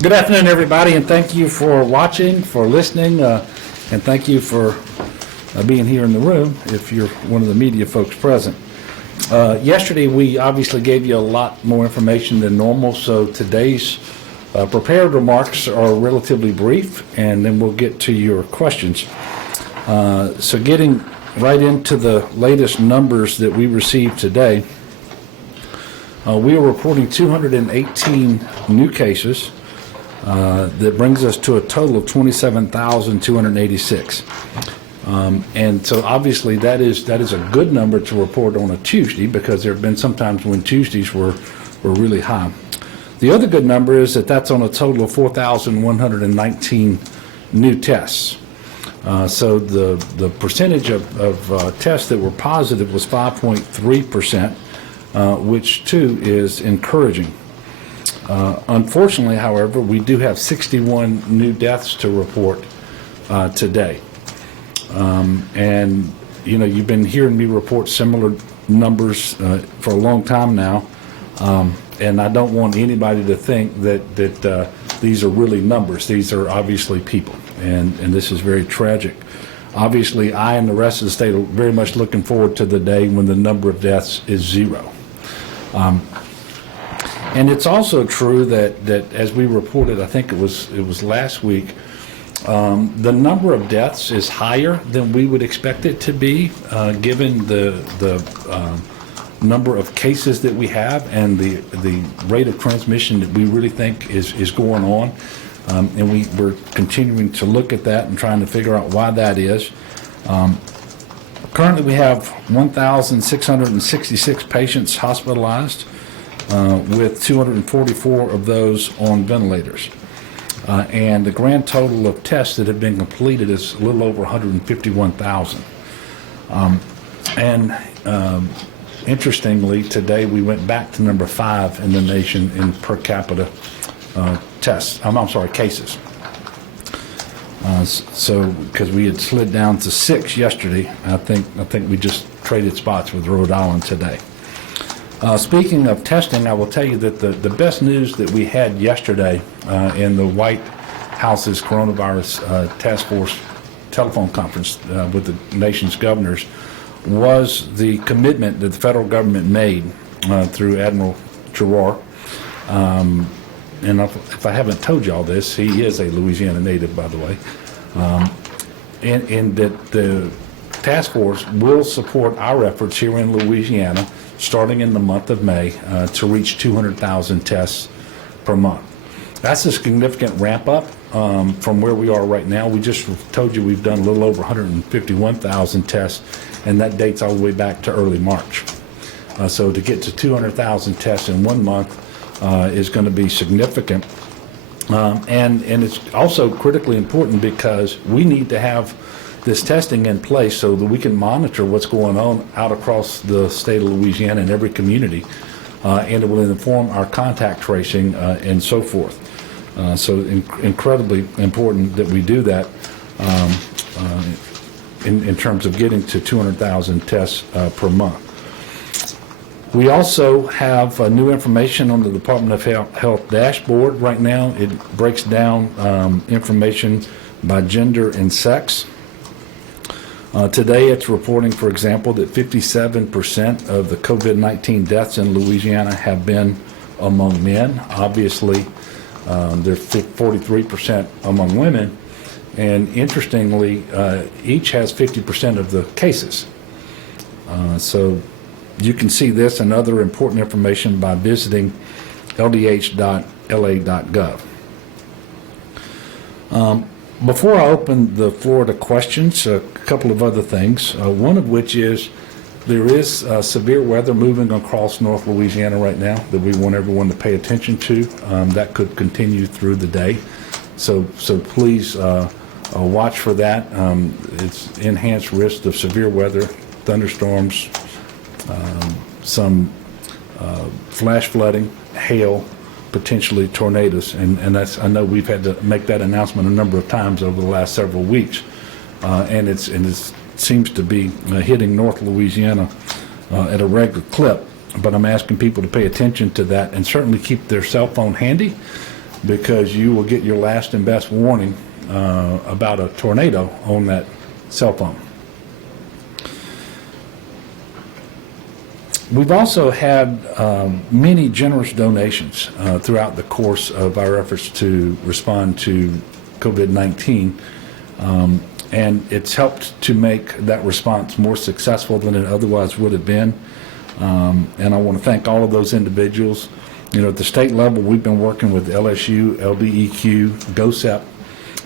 Good afternoon, everybody, and thank you for watching, for listening, and thank you for being here in the room if you're one of the media folks present. Yesterday, we obviously gave you a lot more information than normal, so today's prepared remarks are relatively brief, and then we'll get to your questions. So getting right into the latest numbers that we received today, we are reporting 218 new cases. That brings us to a total of 27,286. And so obviously that is a good number to report on a Tuesday, because there have been some times when Tuesdays were really high. The other good number is that that's on a total of 4,119 new tests. So the percentage of tests that were positive was 5.3%, which too is encouraging. Unfortunately, however, we do have 61 new deaths to report today. And, you know, you've been hearing me report similar numbers for a long time now. And I don't want anybody to think that these are really numbers. These are obviously people. And this is very tragic. Obviously, I and the rest of the state are very much looking forward to the day when the number of deaths is zero. And it's also true that as we reported, I think it was last week, the number of deaths is higher than we would expect it to be, given the number of cases that we have and the rate of transmission that we really think is going on. And we're continuing to look at that and trying to figure out why that is. Currently, we have 1,666 patients hospitalized, with 244 of those on ventilators. And the grand total of tests that have been completed is a little over 151,000. Interestingly, today we went back to number 5 in the nation in per capita cases. So, because we had slid down to 6 yesterday, I think we just traded spots with Rhode Island today. Speaking of testing, I will tell you that the best news that we had yesterday in the White House's coronavirus task force telephone conference with the nation's governors was the commitment that the federal government made through Admiral Giroir. And if I haven't told you all this, he is a Louisiana native, by the way, and that the task force will support our efforts here in Louisiana starting in the month of May to reach 200,000 tests per month. That's a significant ramp up from where we are right now. We just told you we've done a little over 151,000 tests, and that dates all the way back to early March. So to get to 200,000 tests in 1 month is going to be significant. And it's also critically important because we need to have this testing in place so that we can monitor what's going on out across the state of Louisiana in every community, and it will inform our contact tracing and so forth. So incredibly important that we do that in terms of getting to 200,000 tests per month. We also have new information on the Department of Health dashboard. Right now, it breaks down information by gender and sex. Today, it's reporting, for example, that 57% of the COVID-19 deaths in Louisiana have been among men. Obviously, there's 43% among women. And interestingly, each has 50% of the cases. So you can see this and other important information by visiting ldh.la.gov. Before I open the floor to questions, a couple of other things, one of which is there is severe weather moving across North Louisiana right now that we want everyone to pay attention to. That could continue through the day. So please watch for that. It's enhanced risk of severe weather, thunderstorms, some flash flooding, hail, potentially tornadoes, and that's, I know we've had to make that announcement a number of times over the last several weeks, and it's seems to be hitting North Louisiana at a regular clip. But I'm asking people to pay attention to that and certainly keep their cell phone handy, because you will get your last and best warning about a tornado on that cell phone. We've also had many generous donations throughout the course of our efforts to respond to COVID-19, and it's helped to make that response more successful than it otherwise would have been. And I want to thank all of those individuals. You know, at the state level, we've been working with LSU, LBEQ, GOSEP,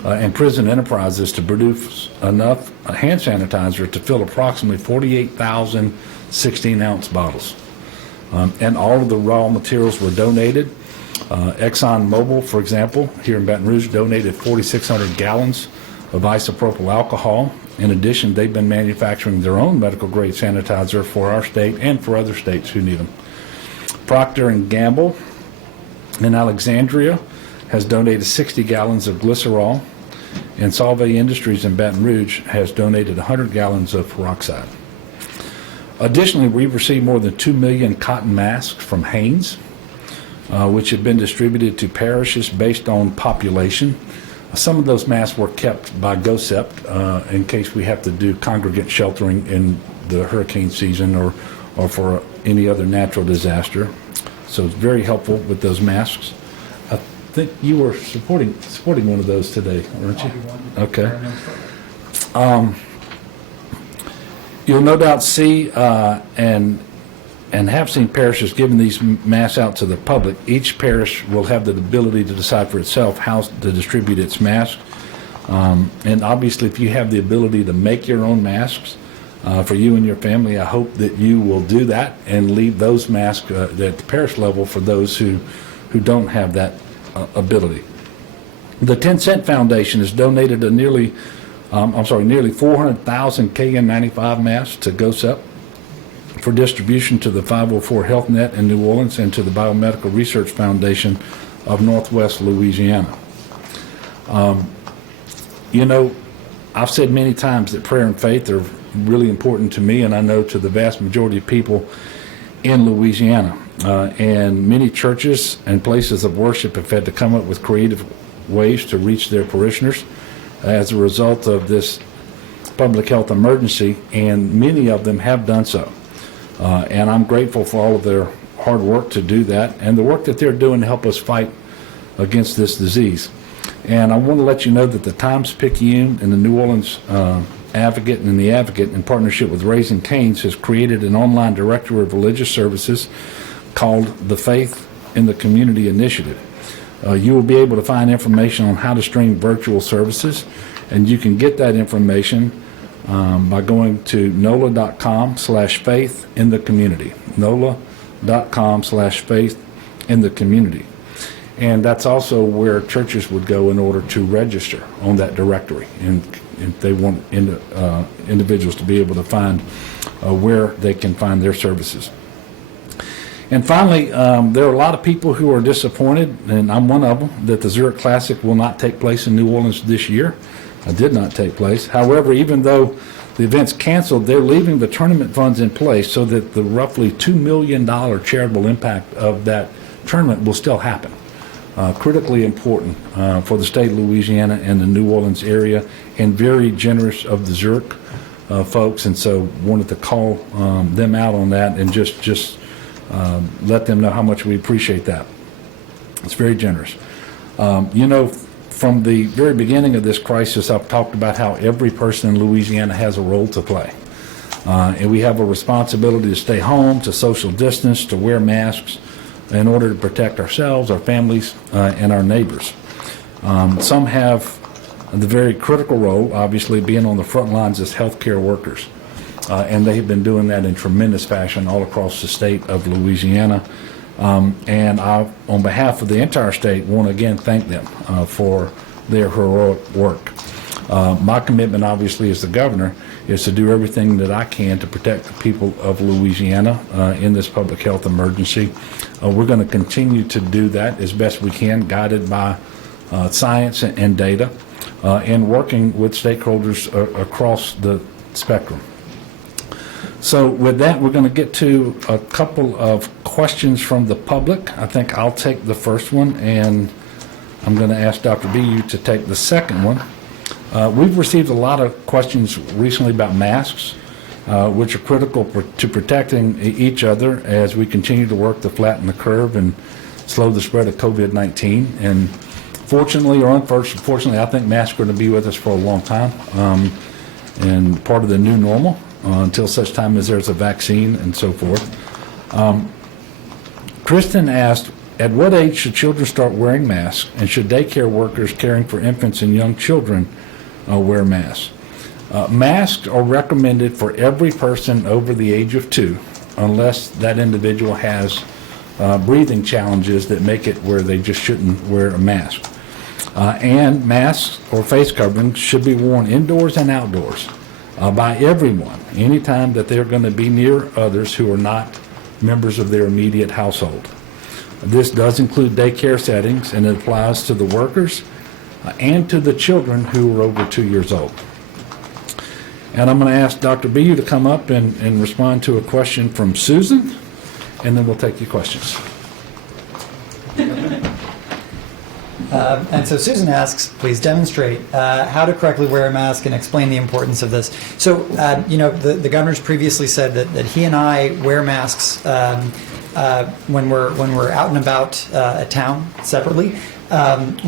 and prison enterprises to produce enough hand sanitizer to fill approximately 48,000 16-ounce bottles. And all of the raw materials were donated. ExxonMobil, for example, here in Baton Rouge, donated 4,600 gallons of isopropyl alcohol. In addition, they've been manufacturing their own medical-grade sanitizer for our state and for other states who need them. Procter & Gamble in Alexandria has donated 60 gallons of glycerol, and Solvay Industries in Baton Rouge has donated 100 gallons of peroxide. Additionally, we've received more than 2 million cotton masks from Hanes, which have been distributed to parishes based on population. Some of those masks were kept by GOSEP in case we have to do congregate sheltering in the hurricane season or for any other natural disaster. So it's very helpful with those masks. I think you were supporting one of those today, weren't you? Okay. You'll no doubt see and have seen parishes giving these masks out to the public. Each parish will have the ability to decide for itself how to distribute its masks. And obviously, if you have the ability to make your own masks for you and your family, I hope that you will do that and leave those masks at the parish level for those who don't have that ability. The 10 Cent Foundation has donated nearly 400,000 KN95 masks to GOSEP for distribution to the 504 Health Net in New Orleans and to the Biomedical Research Foundation of Northwest Louisiana. You know, I've said many times that prayer and faith are really important to me, and I know to the vast majority of people in Louisiana. And many churches and places of worship have had to come up with creative ways to reach their parishioners as a result of this public health emergency, and many of them have done so. And I'm grateful for all of their hard work to do that and the work that they're doing to help us fight against this disease. And I want to let you know that the Times-Picayune and the New Orleans Advocate and the Advocate, in partnership with Raising Cane's, has created an online directory of religious services called the Faith in the Community Initiative. You will be able to find information on how to stream virtual services, and you can get that information by going to NOLA.com/faith in the community. NOLA.com/faith in the community. And that's also where churches would go in order to register on that directory, and if they want individuals to be able to find where they can find their services. And finally, there are a lot of people who are disappointed, and I'm one of them, that the Zurich Classic will not take place in New Orleans this year. It did not take place. However, even though the event's canceled, they're leaving the tournament funds in place so that the roughly $2 million charitable impact of that tournament will still happen. Critically important for the state of Louisiana and the New Orleans area, and very generous of the Zurich folks, and so wanted to call them out on that and just let them know how much we appreciate that. It's very generous. You know, from the very beginning of this crisis, I've talked about how every person in Louisiana has a role to play. And we have a responsibility to stay home, to social distance, to wear masks in order to protect ourselves, our families, and our neighbors. Some have the very critical role, obviously, being on the front lines as healthcare workers. And they have been doing that in tremendous fashion all across the state of Louisiana. And I, on behalf of the entire state, want to again thank them for their heroic work. My commitment, obviously, as the governor, is to do everything that I can to protect the people of Louisiana in this public health emergency. We're going to continue to do that as best we can, guided by science and data, and working with stakeholders across the spectrum. So with that, we're going to get to a couple of questions from the public. I think I'll take the first one, and I'm going to ask Dr. BU to take the second one. We've received a lot of questions recently about masks, which are critical to protecting each other as we continue to work to flatten the curve and slow the spread of COVID-19. And fortunately or unfortunately, I think masks are going to be with us for a long time, and part of the new normal until such time as there's a vaccine and so forth. Kristen asked, at what age should children start wearing masks, and should daycare workers caring for infants and young children wear masks? Masks are recommended for every person over the age of 2, unless that individual has breathing challenges that make it where they just shouldn't wear a mask. And masks or face coverings should be worn indoors and outdoors by everyone anytime that they're going to be near others who are not members of their immediate household. This does include daycare settings, and it applies to the workers and to the children who are over 2 years old. And I'm going to ask Dr. BU to come up and respond to a question from Susan, and then we'll take your questions. And so Susan asks, please demonstrate how to correctly wear a mask and explain the importance of this. So, the governor's previously said that he and I wear masks when we're out and about at town separately.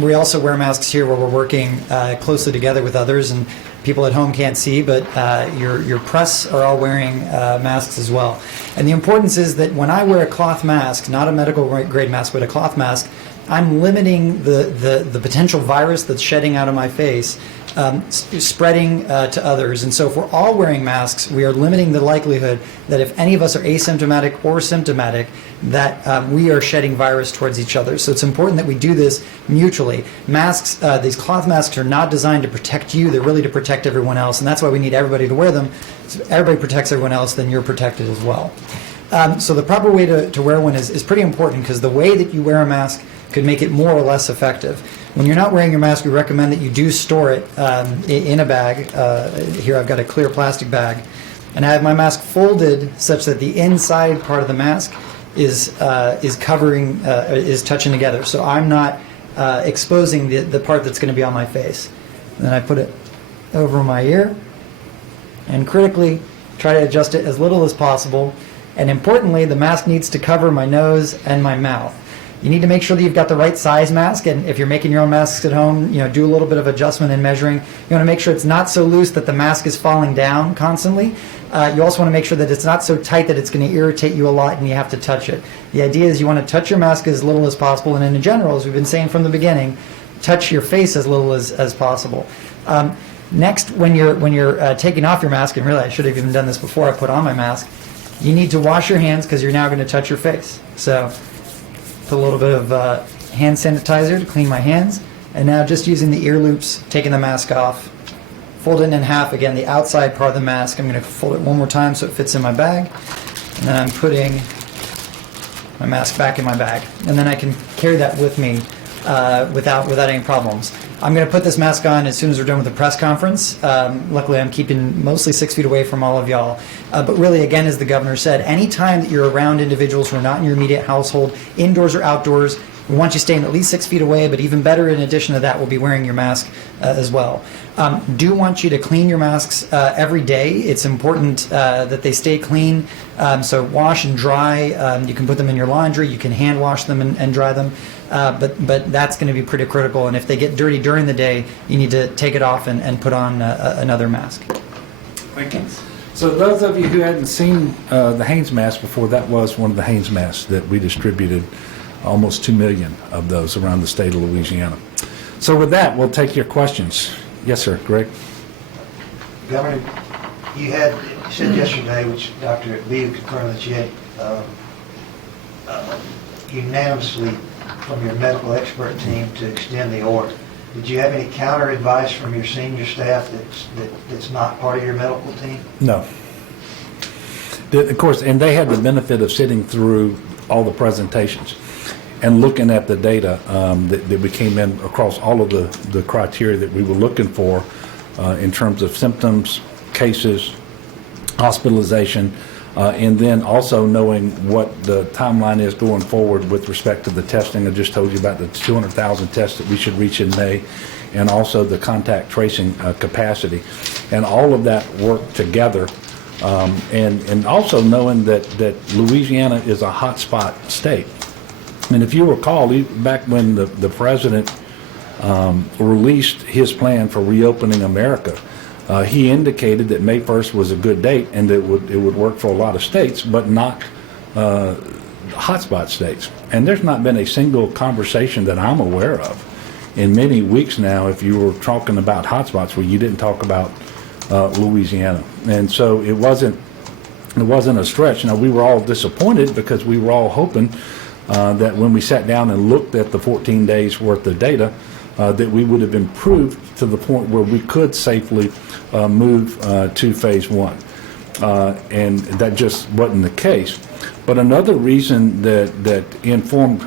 We also wear masks here where we're working closely together with others, and people at home can't see, but your press are all wearing masks as well. And the importance is that when I wear a cloth mask, not a medical grade mask, but a cloth mask, I'm limiting the potential virus that's shedding out of my face spreading to others. And so if we're all wearing masks, we are limiting the likelihood that if any of us are asymptomatic or symptomatic, that we are shedding virus towards each other. So it's important that we do this mutually. Masks, these cloth masks are not designed to protect you, they're really to protect everyone else, and that's why we need everybody to wear them. So if everybody protects everyone else, then you're protected as well. So the proper way to wear one is pretty important, because the way that you wear a mask could make it more or less effective. When you're not wearing your mask, we recommend that you do store it in a bag. Here I've got a clear plastic bag, and I have my mask folded such that the inside part of the mask is covering, is touching together. So I'm not exposing the part that's going to be on my face. And then I put it over my ear, and critically try to adjust it as little as possible. And importantly, the mask needs to cover my nose and my mouth. You need to make sure that you've got the right size mask, and if you're making your own masks at home, do a little bit of adjustment and measuring. You want to make sure it's not so loose that the mask is falling down constantly. You also want to make sure that it's not so tight that it's going to irritate you a lot and you have to touch it. The idea is you want to touch your mask as little as possible, and in general, as we've been saying from the beginning, touch your face as little as possible. Next, when you're taking off your mask, and really I should have even done this before I put on my mask, you need to wash your hands, because you're now going to touch your face. So put a little bit of hand sanitizer to clean my hands, and now just using the ear loops, taking the mask off, fold it in half. Again, the outside part of the mask, I'm going to fold it one more time so it fits in my bag, and then I'm putting my mask back in my bag, and then I can carry that with me without any problems. I'm going to put this mask on as soon as we're done with the press conference. Luckily, I'm keeping mostly 6 feet away from all of y'all. But really, again, as the governor said, anytime that you're around individuals who are not in your immediate household, indoors or outdoors, we want you staying at least 6 feet away, but even better, in addition to that, we'll be wearing your mask as well. Do want you to clean your masks every day. It's important that they stay clean. So wash and dry. You can put them in your laundry. You can hand wash them and dry them. But that's going to be pretty critical. And if they get dirty during the day, you need to take it off and put on another mask. Thank you. So those of you who hadn't seen the Hanes mask before, that was one of the Hanes masks that we distributed, almost 2 million of those around the state of Louisiana. So with that, we'll take your questions. Yes, sir. Greg? Governor, you said yesterday, which Dr. Lee confirmed, that you had unanimously from your medical expert team to extend the order. Did you have any counter advice from your senior staff that's not part of your medical team? No. Of course, and they had the benefit of sitting through all the presentations and looking at the data that we came in across all of the criteria that we were looking for in terms of symptoms, cases, hospitalization, and then also knowing what the timeline is going forward with respect to the testing. I just told you about the 200,000 tests that we should reach in May, and also the contact tracing capacity. And all of that work together, and also knowing that Louisiana is a hotspot state. And if you recall, back when the president released his plan for reopening America, he indicated that May 1st was a good date and that it would work for a lot of states, but not hotspot states. And there's not been a single conversation that I'm aware of in many weeks now, if you were talking about hotspots, where you didn't talk about Louisiana. And so it wasn't a stretch. Now, we were all disappointed because we were all hoping that when we sat down and looked at the 14 days worth of data, that we would have improved to the point where we could safely move to phase one. And that just wasn't the case. But another reason that informed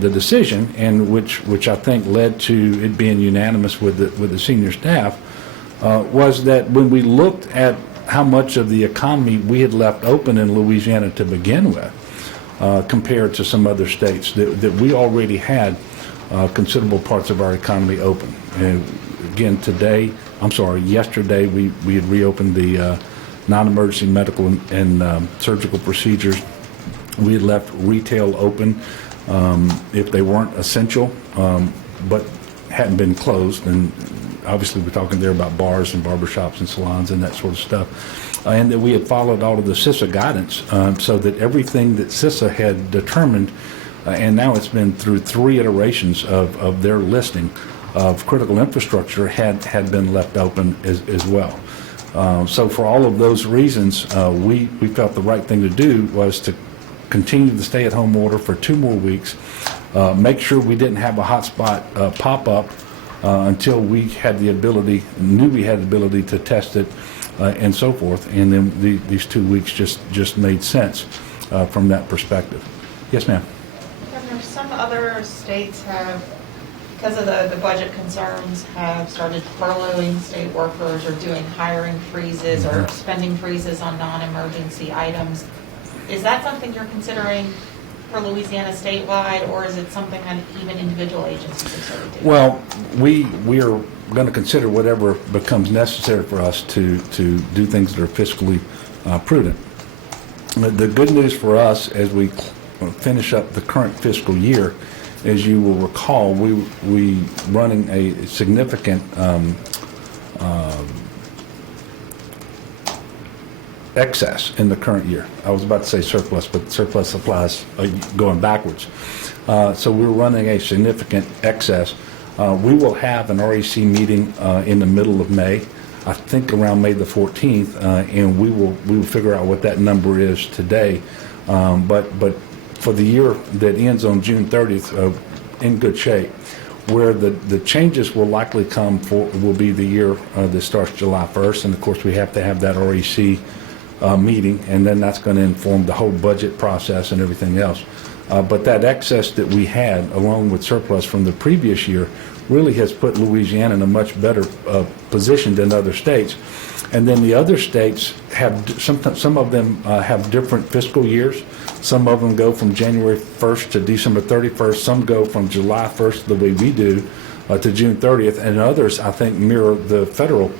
the decision, and which I think led to it being unanimous with the senior staff, was that when we looked at how much of the economy we had left open in Louisiana to begin with, compared to some other states, that we already had considerable parts of our economy open. And again, yesterday we had reopened the non-emergency medical and surgical procedures. We had left retail open if they weren't essential, but hadn't been closed. And obviously we're talking there about bars and barbershops and salons and that sort of stuff. And that we had followed all of the CISA guidance, so that everything that CISA had determined, and now it's been through 3 iterations of their listing of critical infrastructure, had been left open as well. So for all of those reasons, we felt the right thing to do was to continue the stay-at-home order for 2 more weeks, make sure we didn't have a hotspot pop up until we knew we had the ability to test it, and so forth. And then these 2 weeks just made sense from that perspective. Yes, ma'am. Governor, some other states have, because of the budget concerns, have started furloughing state workers or doing hiring freezes or spending freezes on non-emergency items. Is that something you're considering for Louisiana statewide, or is it something that even individual agencies are sort of doing? Well, we are going to consider whatever becomes necessary for us to do things that are fiscally prudent. The good news for us as we finish up the current fiscal year, as you will recall, we running a significant excess in the current year. I was about to say surplus, but surplus applies going backwards. So we're running a significant excess. We will have an REC meeting in the middle of May, I think around May the 14th, and we will figure out what that number is today. But for the year that ends on June 30th, in good shape. Where the changes will likely come will be the year that starts July 1st, and of course we have to have that REC meeting, and then that's going to inform the whole budget process and everything else. But that excess that we had, along with surplus from the previous year, really has put Louisiana in a much better position than other states. And then the other states have, some of them have different fiscal years. Some of them go from January 1st to December 31st. Some go from July 1st, the way we do, to June 30th. And others, I think, mirror the federal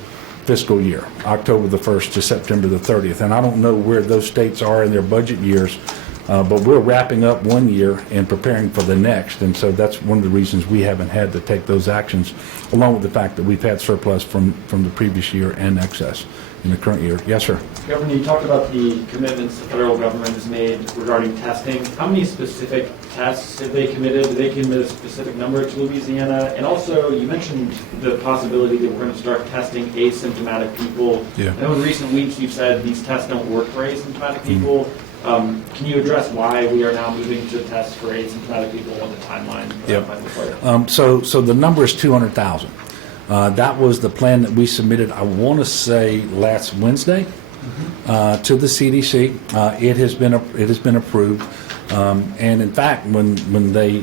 fiscal year, October the 1st to September the 30th. And I don't know where those states are in their budget years, but we're wrapping up one year and preparing for the next. And so that's one of the reasons we haven't had to take those actions, along with the fact that we've had surplus from the previous year and excess in the current year. Yes, sir. Governor, you talked about the commitments the federal government has made regarding testing. How many specific tests have they committed? Did they commit a specific number to Louisiana? And also, you mentioned the possibility that we're going to start testing asymptomatic people. Yeah. I know in recent weeks you've said these tests don't work for asymptomatic people. Can you address why we are now moving to tests for asymptomatic people and what the timeline might look like? So the number is 200,000. That was the plan that we submitted, I want to say, last Wednesday to the CDC. It has been approved. And in fact, when they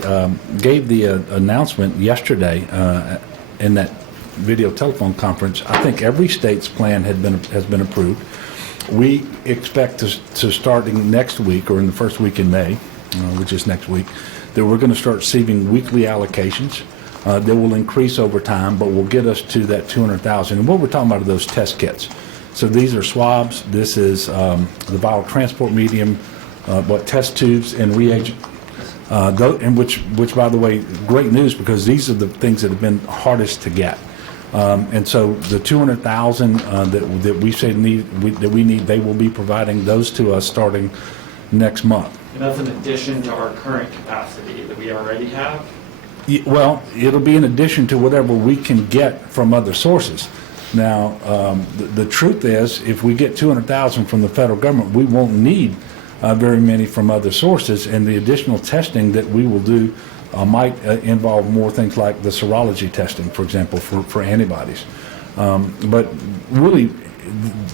gave the announcement yesterday in that video telephone conference, I think every state's plan has been approved. We expect to starting next week or in the first week in May, which is next week, that we're going to start receiving weekly allocations. That will increase over time, but will get us to that 200,000. And what we're talking about are those test kits. So these are swabs. This is the viral transport medium, test tubes and reagent. And which, by the way, great news, because these are the things that have been hardest to get. And so the 200,000 that we say we need, they will be providing those to us starting next month. And that's in addition to our current capacity that we already have? Well, it'll be in addition to whatever we can get from other sources. Now, the truth is, if we get 200,000 from the federal government, we won't need very many from other sources, and the additional testing that we will do might involve more things like the serology testing, for example, for antibodies. But really,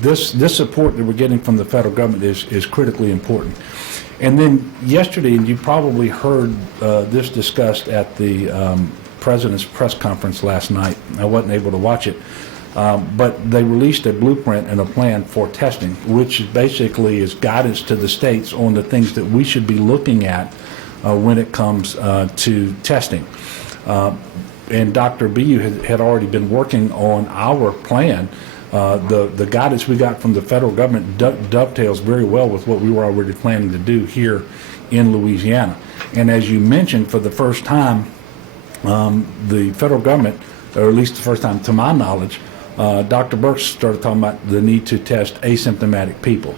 this support that we're getting from the federal government is critically important. And then yesterday, and you probably heard this discussed at the President's press conference last night. I wasn't able to watch it. But they released a blueprint and a plan for testing, which basically is guidance to the states on the things that we should be looking at when it comes to testing. And Dr. Bu had already been working on our plan. The guidance we got from the federal government dovetails very well with what we were already planning to do here in Louisiana. And as you mentioned, for the first time, the federal government, or at least the first time to my knowledge, Dr. Burks started talking about the need to test asymptomatic people.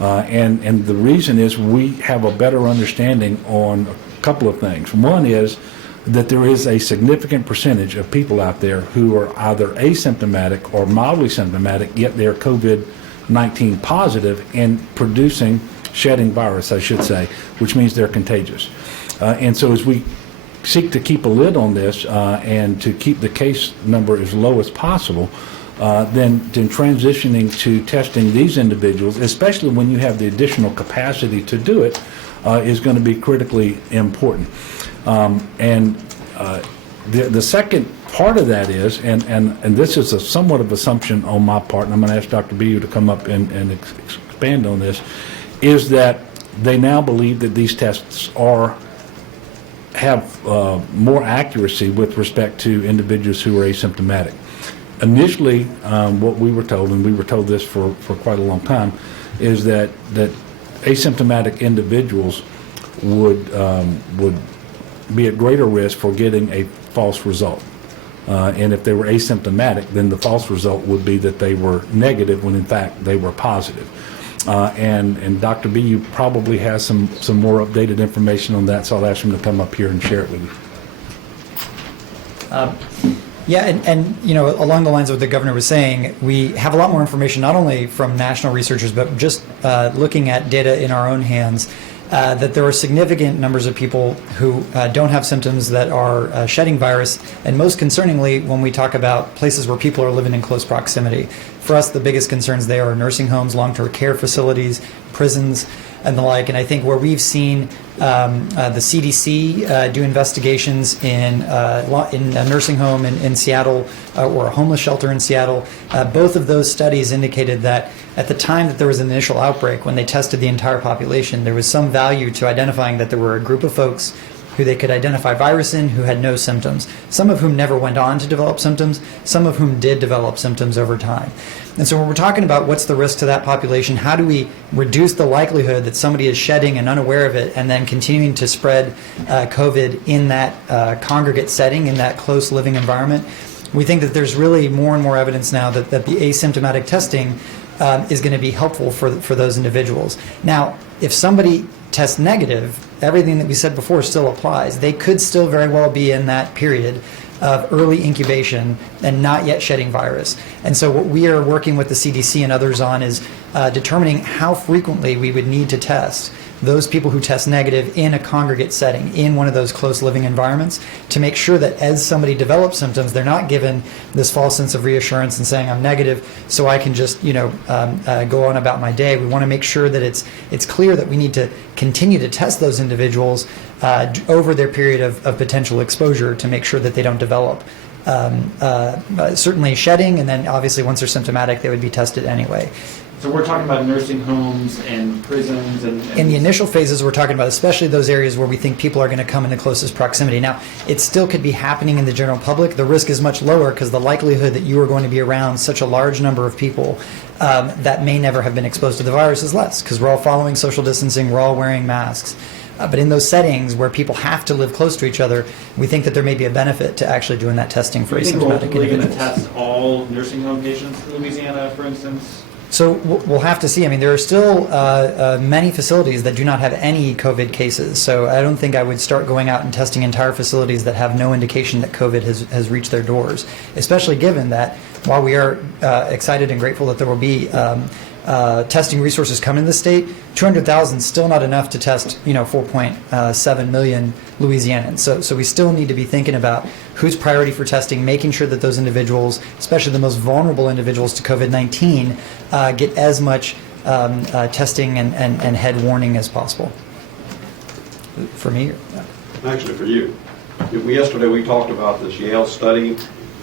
And the reason is we have a better understanding on a couple of things. One is that there is a significant percentage of people out there who are either asymptomatic or mildly symptomatic, yet they're COVID-19 positive and shedding virus, I should say, which means they're contagious. And so as we seek to keep a lid on this and to keep the case number as low as possible, then transitioning to testing these individuals, especially when you have the additional capacity to do it, is going to be critically important. And the second part of that is, and this is a somewhat of assumption on my part, and I'm going to ask Dr. Bu to come up and expand on this, is that they now believe that these tests have more accuracy with respect to individuals who are asymptomatic. Initially, what we were told, and we were told this for quite a long time, is that asymptomatic individuals would be at greater risk for getting a false result. And if they were asymptomatic, then the false result would be that they were negative when in fact they were positive. And Dr. Bu probably has some more updated information on that, so I'll ask him to come up here and share it with you. Yeah, and you know, along the lines of what the governor was saying, we have a lot more information, not only from national researchers, but just looking at data in our own hands, that there are significant numbers of people who don't have symptoms that are shedding virus, and most concerningly, when we talk about places where people are living in close proximity. For us, the biggest concerns there are nursing homes, long-term care facilities, prisons, and the like. And I think where we've seen the CDC do investigations in a nursing home in Seattle or a homeless shelter in Seattle, both of those studies indicated that at the time that there was an initial outbreak, when they tested the entire population, there was some value to identifying that there were a group of folks who they could identify virus in who had no symptoms, some of whom never went on to develop symptoms, some of whom did develop symptoms over time. And so when we're talking about what's the risk to that population, how do we reduce the likelihood that somebody is shedding and unaware of it and then continuing to spread COVID in that congregate setting, in that close living environment? We think that there's really more and more evidence now that the asymptomatic testing is going to be helpful for those individuals. Now, if somebody tests negative, everything that we said before still applies. They could still very well be in that period of early incubation and not yet shedding virus. And so what we are working with the CDC and others on is determining how frequently we would need to test those people who test negative in a congregate setting, in one of those close living environments, to make sure that as somebody develops symptoms, they're not given this false sense of reassurance and saying, I'm negative, so I can just go on about my day. We want to make sure that it's clear that we need to continue to test those individuals over their period of potential exposure to make sure that they don't develop certainly shedding, and then obviously once they're symptomatic, they would be tested anyway. So we're talking about nursing homes and prisons and In the initial phases, we're talking about especially those areas where we think people are going to come into closest proximity. Now, it still could be happening in the general public. The risk is much lower because the likelihood that you are going to be around such a large number of people that may never have been exposed to the virus is less because we're all following social distancing, we're all wearing masks. But in those settings where people have to live close to each other, we think that there may be a benefit to actually doing that testing for Do you think we're asymptomatic ultimately going to individuals. test all nursing home patients in Louisiana, for instance? So we'll have to see. I mean, there are still many facilities that do not have any COVID cases. So I don't think I would start going out and testing entire facilities that have no indication that COVID has reached their doors, especially given that while we are excited and grateful that there will be testing resources coming to the state, 200,000 is still not enough to test 4.7 million Louisianans. So we still need to be thinking about who's priority for testing, making sure that those individuals, especially the most vulnerable individuals to COVID-19, get as much testing and head warning as possible. For me? Actually, for you. Yesterday, we talked about this Yale study,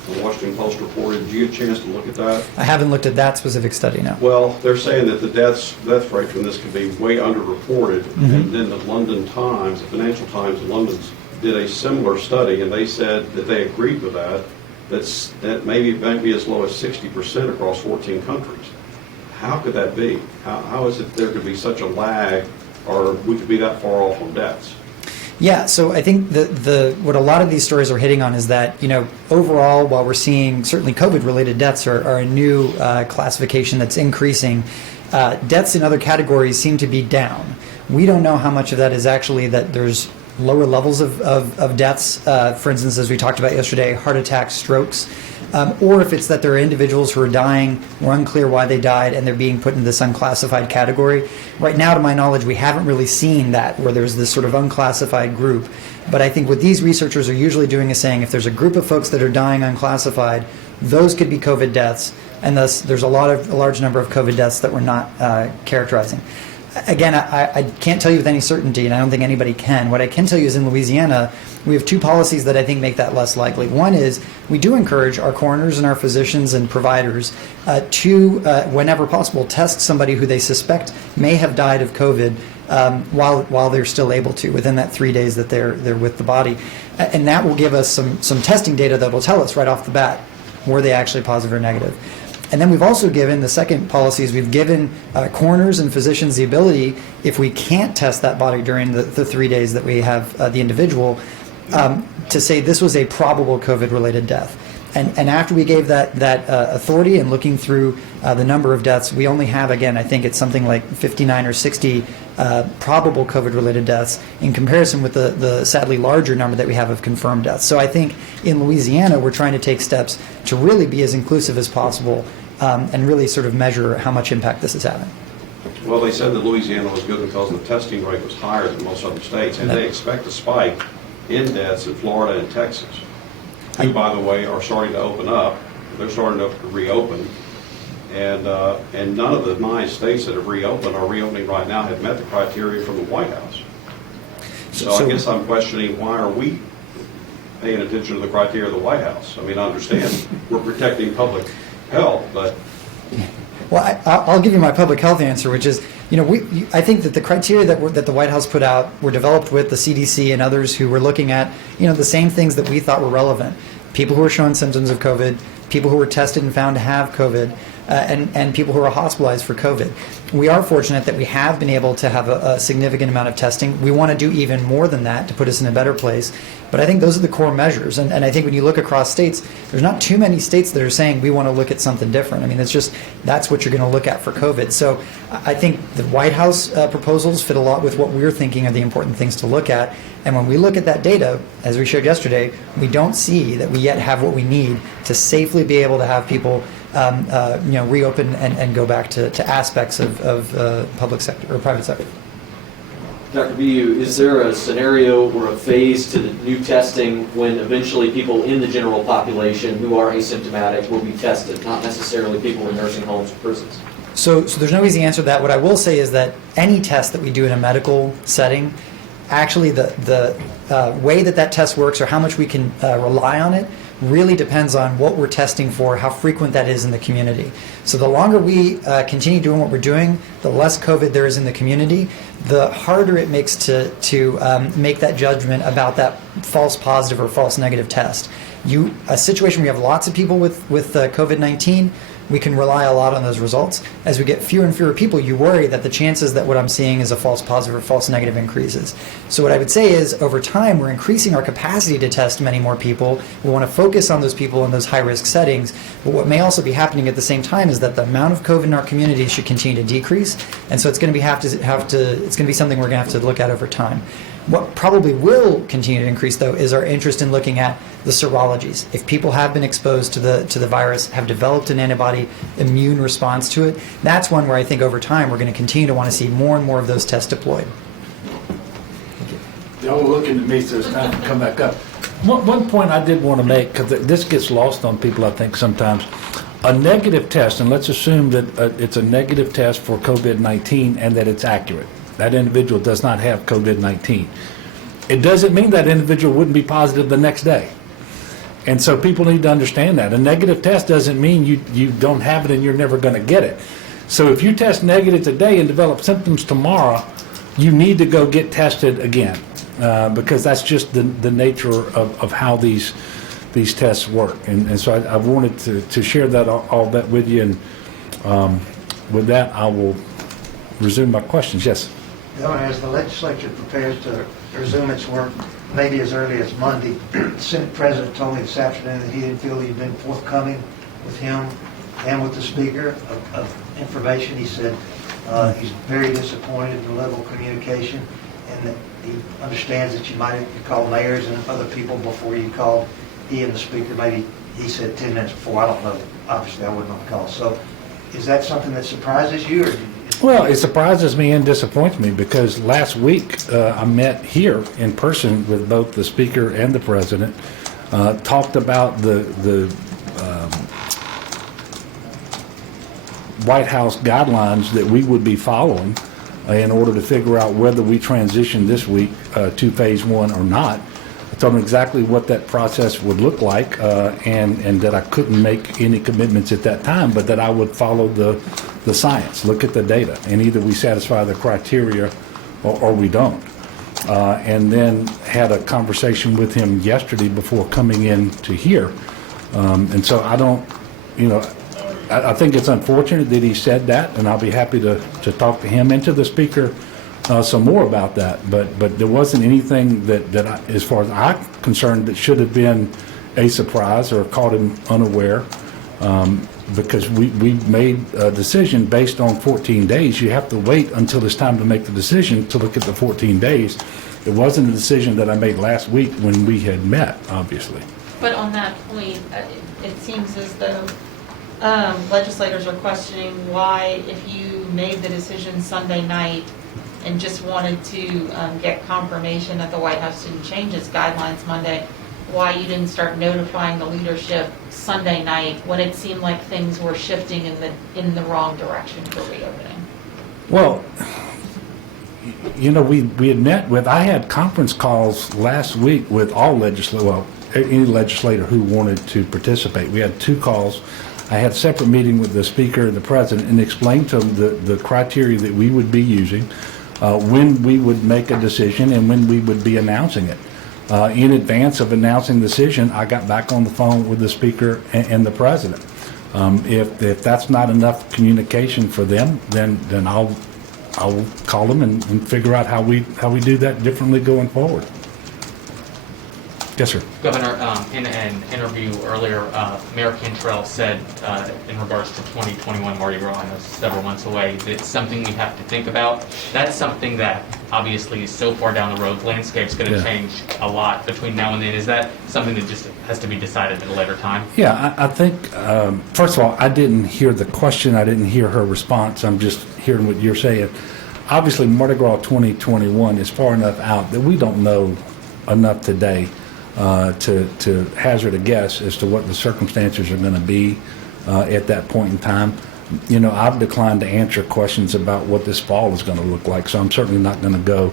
the Washington Post reported. Did you get a chance to look at that? I haven't looked at that specific study, no. Well, they're saying that the death rate from this could be way underreported. Mm-hmm. And then the London Times, the Financial Times in London, did a similar study, and they said that they agreed with that, that maybe it might be as low as 60% across 14 countries. How could that be? How is it there could be such a lag, or we could be that far off on deaths? Yeah, so I think what a lot of these stories are hitting on is that, overall, while we're seeing certainly COVID-related deaths are a new classification that's increasing, deaths in other categories seem to be down. We don't know how much of that is actually that there's lower levels of deaths, for instance, as we talked about yesterday, heart attacks, strokes, or if it's that there are individuals who are dying, we're unclear why they died, and they're being put in this unclassified category. Right now, to my knowledge, we haven't really seen that, where there's this sort of unclassified group. But I think what these researchers are usually doing is saying if there's a group of folks that are dying unclassified, those could be COVID deaths, and thus there's a large number of COVID deaths that we're not characterizing. Again, I can't tell you with any certainty, and I don't think anybody can. What I can tell you is in Louisiana, we have two policies that I think make that less likely. One is we do encourage our coroners and our physicians and providers to, whenever possible, test somebody who they suspect may have died of COVID while they're still able to, within that 3 days that they're with the body. And that will give us some testing data that will tell us right off the bat, were they actually positive or negative. And then we've also given, the second policy is we've given coroners and physicians the ability, if we can't test that body during the 3 days that we have the individual, to say this was a probable COVID-related death. And after we gave that authority and looking through the number of deaths, we only have, again, I think it's something like 59 or 60 probable COVID-related deaths in comparison with the sadly larger number that we have of confirmed deaths. So I think in Louisiana, we're trying to take steps to really be as inclusive as possible and really sort of measure how much impact this is having. Well, they said that Louisiana was good because the testing rate was higher than most other states, and they expect a spike in deaths in Florida and Texas, who, by the way, are starting to open up. They're starting to reopen. And none of the 9 states that have reopened or reopening right now have met the criteria from the White House. So I guess I'm questioning, why are we paying attention to the criteria of the White House? I mean, I understand we're protecting public health, but... Well, I'll give you my public health answer, which is, I think that the criteria that the White House put out were developed with the CDC and others who were looking at, the same things that we thought were relevant. People who were showing symptoms of COVID, people who were tested and found to have COVID, and people who are hospitalized for COVID. We are fortunate that we have been able to have a significant amount of testing. We want to do even more than that to put us in a better place. But I think those are the core measures. And I think when you look across states, there's not too many states that are saying we want to look at something different. I mean, it's just, that's what you're going to look at for COVID. So I think the White House proposals fit a lot with what we're thinking are the important things to look at. And when we look at that data, as we showed yesterday, we don't see that we yet have what we need to safely be able to have people reopen and go back to aspects of public sector or private sector. Dr. Bu, is there a scenario or a phase to the new testing when eventually people in the general population who are asymptomatic will be tested, not necessarily people in nursing homes or prisons? So there's no easy answer to that. What I will say is that any test that we do in a medical setting, actually the way that test works or how much we can rely on it really depends on what we're testing for, how frequent that is in the community. So the longer we continue doing what we're doing, the less COVID there is in the community, the harder it makes to make that judgment about that false positive or false negative test. A situation where you have lots of people with COVID-19, we can rely a lot on those results. As we get fewer and fewer people, you worry that the chances that what I'm seeing is a false positive or false negative increases. So what I would say is, over time, we're increasing our capacity to test many more people. We want to focus on those people in those high-risk settings. But what may also be happening at the same time is that the amount of COVID in our community should continue to decrease, and so it's going to be it's going to be something we're going to have to look at over time. What probably will continue to increase, though, is our interest in looking at the serologies. If people have been exposed to the virus, have developed an antibody immune response to it, that's one where I think over time we're going to continue to want to see more and more of those tests deployed. Y'all were looking at me, so it's time to come back up. One point I did want to make, because this gets lost on people, I think, sometimes. A negative test, and let's assume that it's a negative test for COVID-19 and that it's accurate. That individual does not have COVID-19. It doesn't mean that individual wouldn't be positive the next day. And so people need to understand that. A negative test doesn't mean you don't have it and you're never going to get it. So if you test negative today and develop symptoms tomorrow, you need to go get tested again, because that's just the nature of how these tests work. And so I wanted to share that all that with you. And with that, I will resume my questions. Yes. Governor, as the legislature prepares to resume its work, maybe as early as Monday, the Senate President told me this afternoon that he didn't feel he'd been forthcoming with him and with the Speaker of information. He said he's very disappointed in the level of communication, and that he understands that you might have called mayors and other people before you called he and the Speaker. Maybe he said 10 minutes before. I don't know. Obviously, I wasn't on the call. So is that something that surprises you? Or Well, it surprises me and disappoints me, because last week I met here in person with both the Speaker and the President, talked about the White House guidelines that we would be following in order to figure out whether we transition this week to phase one or not. I told them exactly what that process would look like, and that I couldn't make any commitments at that time, but that I would follow the science, look at the data, and either we satisfy the criteria or we don't. And then had a conversation with him yesterday before coming in to here. And so I don't, I think it's unfortunate that he said that, and I'll be happy to talk to him and to the Speaker some more about that. But there wasn't anything that I, as far as I'm concerned, that should have been a surprise or caught him unaware. Because we made a decision based on 14 days. You have to wait until it's time to make the decision to look at the 14 days. It wasn't a decision that I made last week when we had met, obviously. But on that point, it seems as though legislators are questioning why, if you made the decision Sunday night and just wanted to get confirmation that the White House didn't change its guidelines Monday, why you didn't start notifying the leadership Sunday night when it seemed like things were shifting in the wrong direction for reopening. Well, we had met with, I had conference calls last week with all any legislator who wanted to participate. We had 2 calls. I had a separate meeting with the Speaker and the President and explained to them the criteria that we would be using, when we would make a decision and when we would be announcing it. In advance of announcing the decision, I got back on the phone with the Speaker and the President. If that's not enough communication for them, then I'll call them and figure out how we do that differently going forward. Yes, sir. Governor, in an interview earlier, Mayor Cantrell said in regards to 2021 Mardi Gras, I know it's several months away, that it's something we have to think about. That's something that obviously is so far down the road. The landscape's going to change a lot between now and then. Is that something that just has to be decided at a later time? Yeah, I think, first of all, I didn't hear the question. I didn't hear her response. I'm just hearing what you're saying. Obviously, Mardi Gras 2021 is far enough out that we don't know enough today to hazard a guess as to what the circumstances are going to be at that point in time. I've declined to answer questions about what this fall is going to look like, so I'm certainly not going to go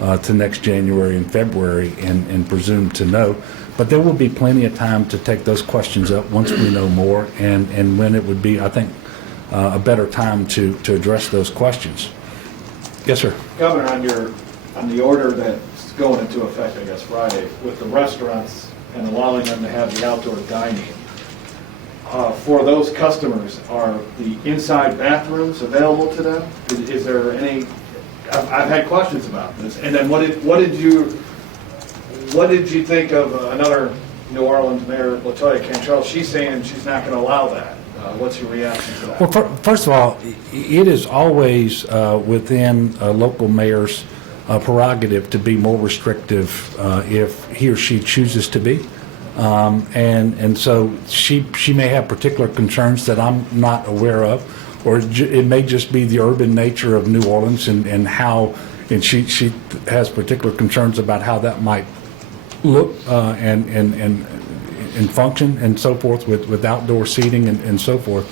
to next January and February and presume to know. But there will be plenty of time to take those questions up once we know more, and when it would be, I think, a better time to address those questions. Yes, sir. Governor, on the order that's going into effect, I guess, Friday, with the restaurants and allowing them to have the outdoor dining, for those customers, are the inside bathrooms available to them? Is there any, I've had questions about this. And then what did you think of another New Orleans Mayor, LaToya Cantrell? She's saying she's not going to allow that. What's your reaction to that? Well, first of all, it is always within a local mayor's prerogative to be more restrictive if he or she chooses to be. And so she may have particular concerns that I'm not aware of, or it may just be the urban nature of New Orleans and how, and she has particular concerns about how that might look and function and so forth with outdoor seating and so forth.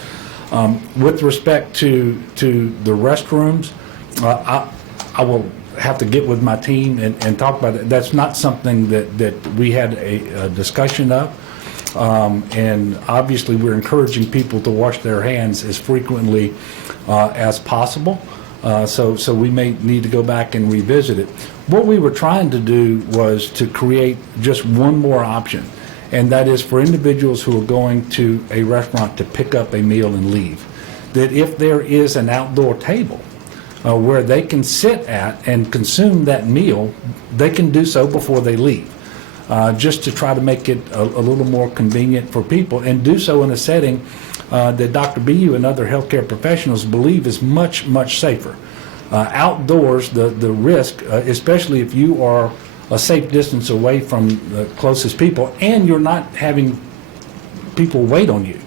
With respect to the restrooms, I will have to get with my team and talk about it. That's not something that we had a discussion of. And obviously we're encouraging people to wash their hands as frequently as possible. So we may need to go back and revisit it. What we were trying to do was to create just one more option, and that is for individuals who are going to a restaurant to pick up a meal and leave, that if there is an outdoor table where they can sit at and consume that meal, they can do so before they leave, just to try to make it a little more convenient for people, and do so in a setting that Dr. BU and other healthcare professionals believe is much, much safer. Outdoors, the risk, especially if you are a safe distance away from the closest people and you're not having people wait on you.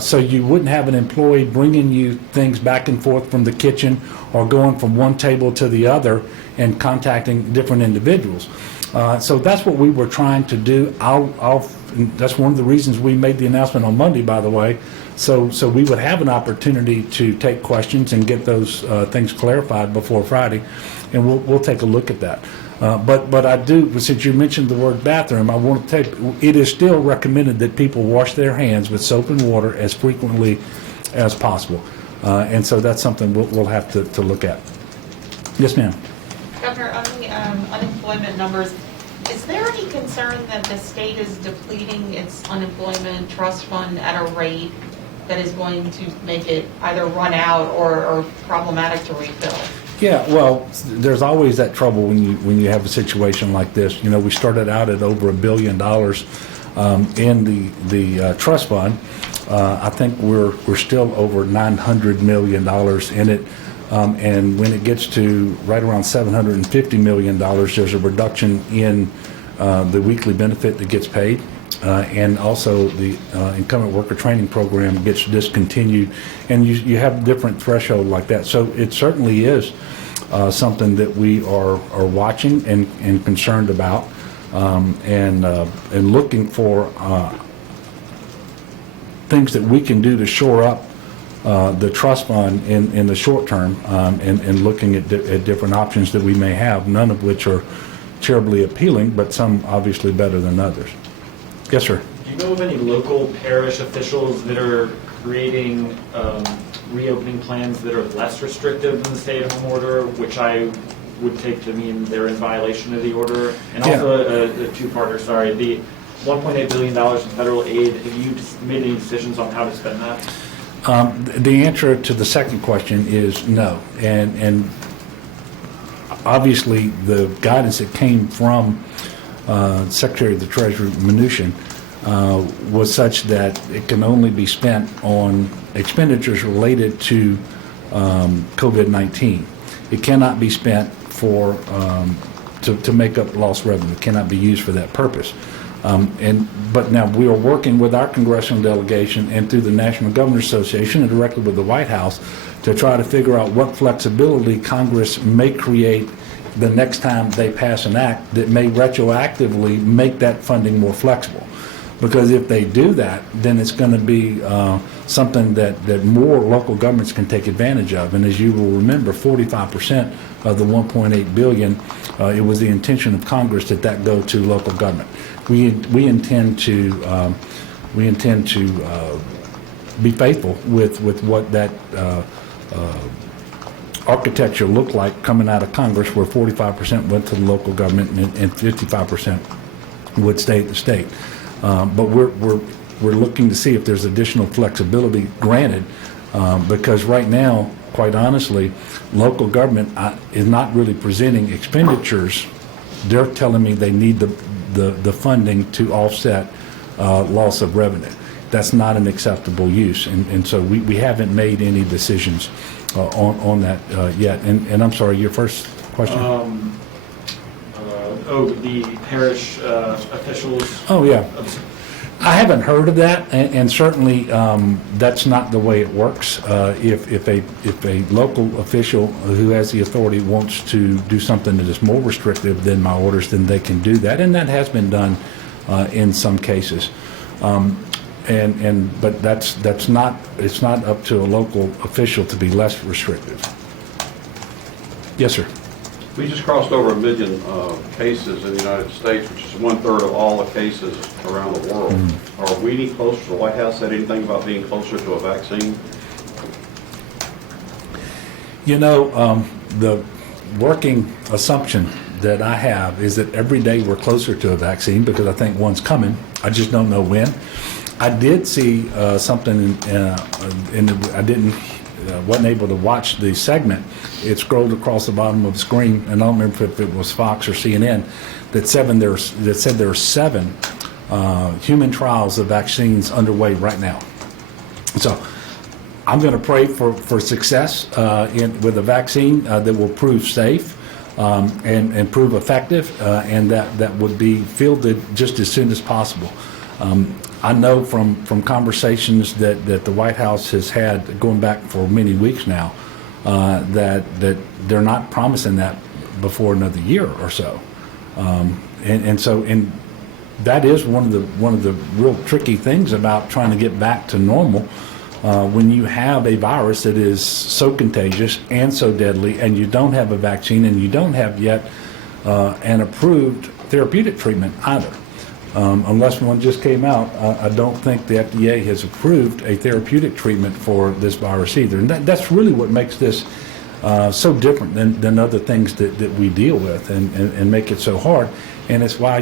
So you wouldn't have an employee bringing you things back and forth from the kitchen or going from one table to the other and contacting different individuals. So that's what we were trying to do. That's one of the reasons we made the announcement on Monday, by the way, so we would have an opportunity to take questions and get those things clarified before Friday, and we'll take a look at that. But I do, since you mentioned the word bathroom, I want to take, it is still recommended that people wash their hands with soap and water as frequently as possible. And so that's something we'll have to look at. Yes, ma'am. Governor, on the unemployment numbers, is there any concern that the state is depleting its unemployment trust fund at a rate that is going to make it either run out or problematic to refill? Yeah, well, there's always that trouble when you have a situation like this. You know, we started out at over $1 billion in the trust fund. I think we're still over $900 million in it. And when it gets to right around $750 million, there's a reduction in the weekly benefit that gets paid. And also the incumbent worker training program gets discontinued, and you have different threshold like that. So it certainly is something that we are watching and concerned about, and looking for things that we can do to shore up the trust fund in the short term, and looking at different options that we may have, none of which are terribly appealing, but some obviously better than others. Yes, sir. Do you know of any local parish officials that are creating reopening plans that are less restrictive than the stay-at-home order, which I would take to mean they're in violation of the order? And also a two-parter, sorry, the $1.8 billion in federal aid, have you made any decisions on how to spend that? The answer to the second question is no. And obviously the guidance that came from Secretary of the Treasury Mnuchin was such that it can only be spent on expenditures related to COVID-19. It cannot be spent for to make up lost revenue. It cannot be used for that purpose. But now we are working with our congressional delegation and through the National Governors Association and directly with the White House to try to figure out what flexibility Congress may create the next time they pass an act that may retroactively make that funding more flexible. Because if they do that, then it's going to be something that more local governments can take advantage of. And as you will remember, 45% of the 1.8 billion, it was the intention of Congress that go to local government. We intend to be faithful with what that architecture looked like coming out of Congress, where 45% went to the local government and 55% would stay at the state. But we're looking to see if there's additional flexibility granted, because right now, quite honestly, local government is not really presenting expenditures. They're telling me they need the funding to offset loss of revenue. That's not an acceptable use, and so we haven't made any decisions on that yet. And I'm sorry, your first question? The parish officials. Oh, yeah. I haven't heard of that, and certainly that's not the way it works. If a local official who has the authority wants to do something that is more restrictive than my orders, then they can do that, and that has been done in some cases. But it's not up to a local official to be less restrictive. Yes, sir. We just crossed over 1 million cases in the United States, which is 1/3 of all the cases around the world. Are we any closer? The White House said anything about being closer to a vaccine? You know, the working assumption that I have is that every day we're closer to a vaccine, because I think one's coming. I just don't know when. I did see something wasn't able to watch the segment. It scrolled across the bottom of the screen, and I don't remember if it was Fox or CNN, that said there are 7 human trials of vaccines underway right now. So I'm going to pray for success with a vaccine that will prove safe and prove effective, and that would be fielded just as soon as possible. I know from conversations that the White House has had going back for many weeks now, that they're not promising that before another year or so, and that is one of the real tricky things about trying to get back to normal, when you have a virus that is so contagious and so deadly, and you don't have a vaccine, and you don't have yet an approved therapeutic treatment either. Unless one just came out, I don't think the FDA has approved a therapeutic treatment for this virus either. And that's really what makes this so different than other things that we deal with and make it so hard. And it's why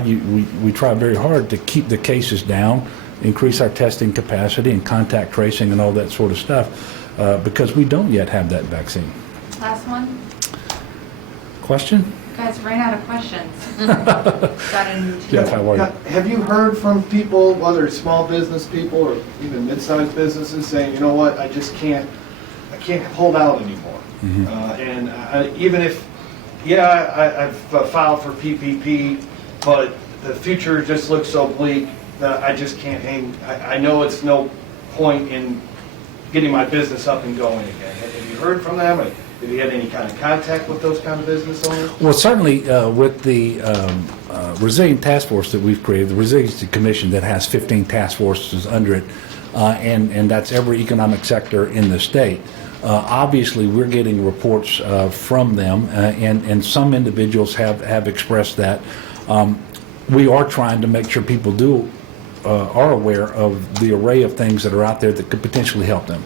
we try very hard to keep the cases down, increase our testing capacity and contact tracing and all that sort of stuff, because we don't yet have that vaccine. Last one. Question? You guys ran out of questions. Jeff, how are you? Have you heard from people, whether it's small business people or even mid-sized businesses, saying, you know what, I can't hold out anymore? And even if, I've filed for PPP, but the future just looks so bleak that I just can't hang. I know it's no point in getting my business up and going again. Have you heard from them? Have you had any kind of contact with those kind of business owners? Well, certainly with the Resilient Task Force that we've created, the Resiliency Commission that has 15 task forces under it, and that's every economic sector in the state. Obviously, we're getting reports from them, and some individuals have expressed that. We are trying to make sure people are aware of the array of things that are out there that could potentially help them.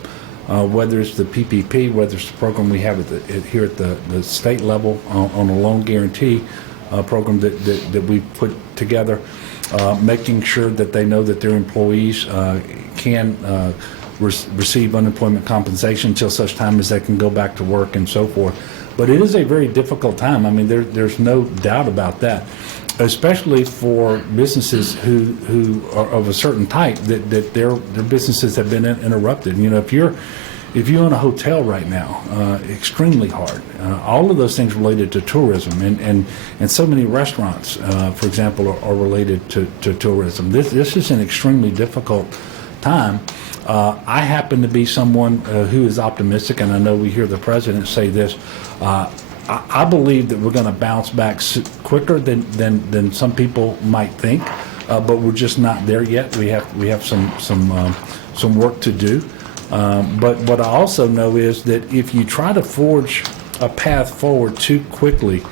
Whether it's the PPP, whether it's the program we have here at the state level on a loan guarantee program that we put together, making sure that they know that their employees can receive unemployment compensation until such time as they can go back to work and so forth. But it is a very difficult time. I mean, there's no doubt about that, especially for businesses who are of a certain type, that their businesses have been interrupted. You know, if you own a hotel right now, extremely hard. All of those things related to tourism, and so many restaurants, for example, are related to tourism. This is an extremely difficult time. I happen to be someone who is optimistic, and I know we hear the president say this. I believe that we're going to bounce back quicker than some people might think. but we're just not there yet. We have some work to do. But what I also know is that if you try to forge a path forward too quickly,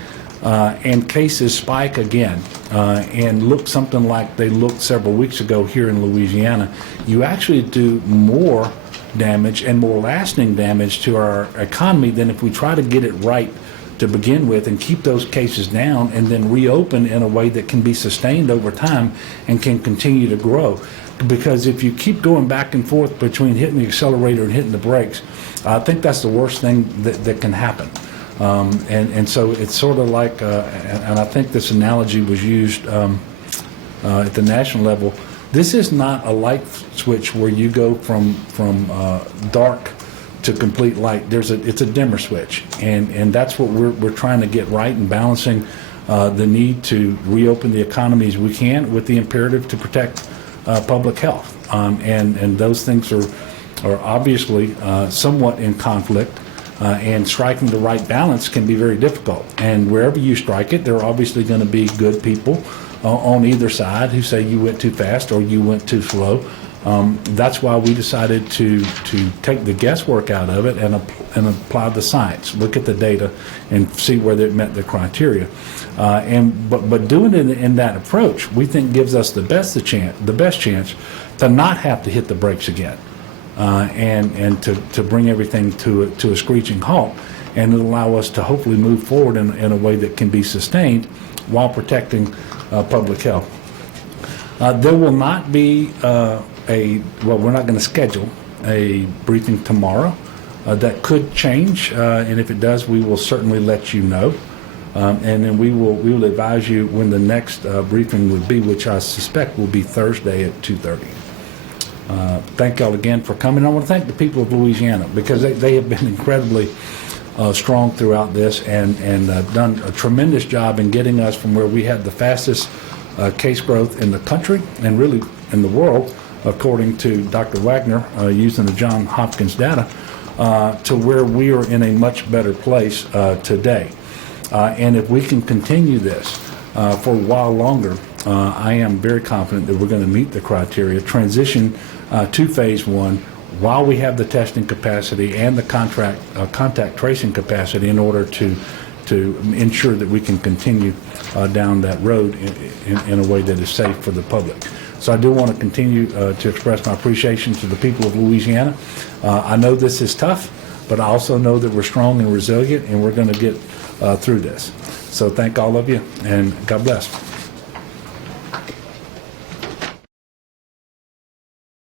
and cases spike again, and look something like they looked several weeks ago here in Louisiana, you actually do more damage and more lasting damage to our economy than if we try to get it right to begin with and keep those cases down and then reopen in a way that can be sustained over time and can continue to grow. Because if you keep going back and forth between hitting the accelerator and hitting the brakes, I think that's the worst thing that can happen. And so it's sort of like, and I think this analogy was used at the national level. This is not a light switch where you go from dark to complete light. It's a dimmer switch, and that's what we're trying to get right, and balancing the need to reopen the economy as we can with the imperative to protect public health. And those things are obviously somewhat in conflict. And striking the right balance can be very difficult. And wherever you strike it, there are obviously going to be good people on either side who say you went too fast or you went too slow. That's why we decided to take the guesswork out of it and apply the science, look at the data, and see whether it met the criteria. But doing it in that approach, we think gives us the best chance to not have to hit the brakes again. And to bring everything to a screeching halt, and it'll allow us to hopefully move forward in a way that can be sustained while protecting public health. There will not be we're not going to schedule a briefing tomorrow. That could change, and if it does, we will certainly let you know. And then we will advise you when the next briefing would be, which I suspect will be Thursday at 2:30. Thank y'all again for coming. I want to thank the people of Louisiana, because they have been incredibly strong throughout this and done a tremendous job in getting us from where we had the fastest case growth in the country and really in the world, according to Dr. Wagner, using the Johns Hopkins data, to where we are in a much better place today. And if we can continue this for a while longer, I am very confident that we're going to meet the criteria, transition to phase one while we have the testing capacity and the contact tracing capacity in order to ensure that we can continue down that road in a way that is safe for the public. So I do want to continue to express my appreciation to the people of Louisiana. I know this is tough, but I also know that we're strong and resilient, and we're going to get through this. So thank all of you, and God bless.